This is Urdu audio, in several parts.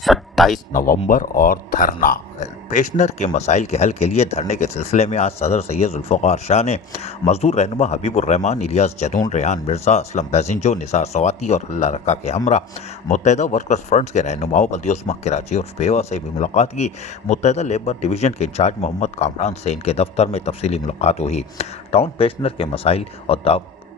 27 نومبر اور دھرنا پیشنر کے مسائل کے حل کے لیے دھرنے کے سلسلے میں آج صدر سید ذوالفقار شاہ نے مزدور رہنما حبیب الرحمان، الیاس جدون، ریحان مرزا، اسلم بیزنجو، نثار سواتی اور اللہ رکا کے ہمراہ متحدہ ورکرز فرنٹس کے رہنماؤں بلدیہ عظمیٰ کراچی اور پیوا سے بھی ملاقات کی۔ متحدہ لیبر ڈویژن کے انچارج محمد کامران سے ان کے دفتر میں تفصیلی ملاقات ہوئی۔ ٹاؤن پیشنر کے مسائل اور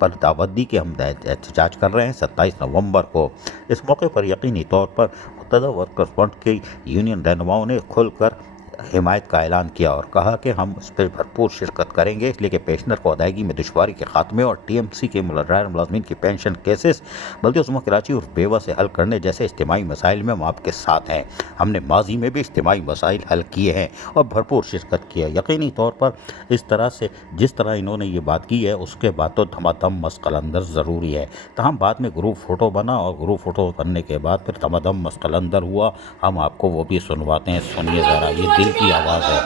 پر دعوت دی کہ ہم احتجاج کر رہے ہیں 27 نومبر کو۔ اس موقع پر یقینی طور پر متحدہ ورکرز فرنٹ کے یونین رہنماؤں نے کھل کر حمایت کا اعلان کیا اور کہا کہ ہم اس پہ بھرپور شرکت کریں گے، اس لیے کہ پینشنر کو ادائیگی میں دشواری کے خاتمے اور ٹی ایم سی کے ریٹائر ملازمین کی پینشن کیسز بلدیہ عظمیٰ کراچی اور بیوا سے حل کرنے جیسے اجتماعی مسائل میں ہم آپ کے ساتھ ہیں۔ ہم نے ماضی میں بھی اجتماعی مسائل حل کیے ہیں اور بھرپور شرکت کی ہے۔ یقینی طور پر اس طرح سے جس طرح انہوں نے یہ بات کی ہے اس کے بعد تو دھمادم مسقل اندر ضروری ہے۔ تاہم بعد میں گروپ فوٹو بنا اور گروپ فوٹو بننے کے بعد پھر دھمادم مسقل اندر ہوا۔ ہم آپ کو وہ بھی سنواتے ہیں، سنیے ذرا، یہ دل کی آواز ہے۔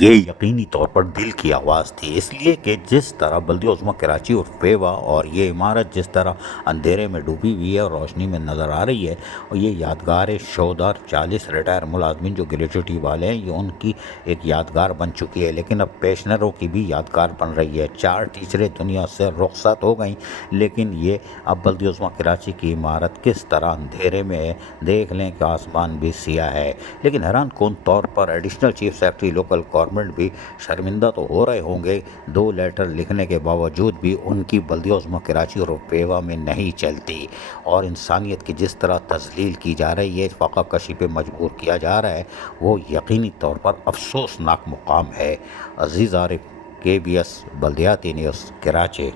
یہ یقینی طور پر دل کی آواز تھی، اس لیے کہ جس طرح بلدیہ عظمیٰ کراچی اور پیوا اور یہ عمارت جس طرح اندھیرے میں ڈوبی ہوئی ہے اور روشنی میں نظر آ رہی ہے، اور یہ یادگار شودہ 40 ریٹائر ملازمین جو گریجوٹی والے ہیں، یہ ان کی ایک یادگار بن چکی ہے، لیکن اب پینشنروں کی بھی یادگار بن رہی ہے۔ 4 ٹیچریں دنیا سے رخصت ہو گئیں، لیکن یہ اب بلدیہ عظمیٰ کراچی کی عمارت کس طرح اندھیرے میں ہے، دیکھ لیں کہ آسمان بھی سیاہ ہے۔ لیکن حیران کن طور پر additional chief secretary local government بھی شرمندہ تو ہو رہے ہوں گے، 2 لیٹر لکھنے کے باوجود بھی ان کی بلدیہ عظمیٰ کراچی اور پیوا میں نہیں چلتی، اور انسانیت کی جس طرح تذلیل کی جا رہی ہے، فقہ کشی پہ مجبور کیا جا رہا ہے، وہ یقینی طور پر افسوسناک مقام ہے۔ عزیز عارف، KBS بلدیاتی نیوز، کراچی۔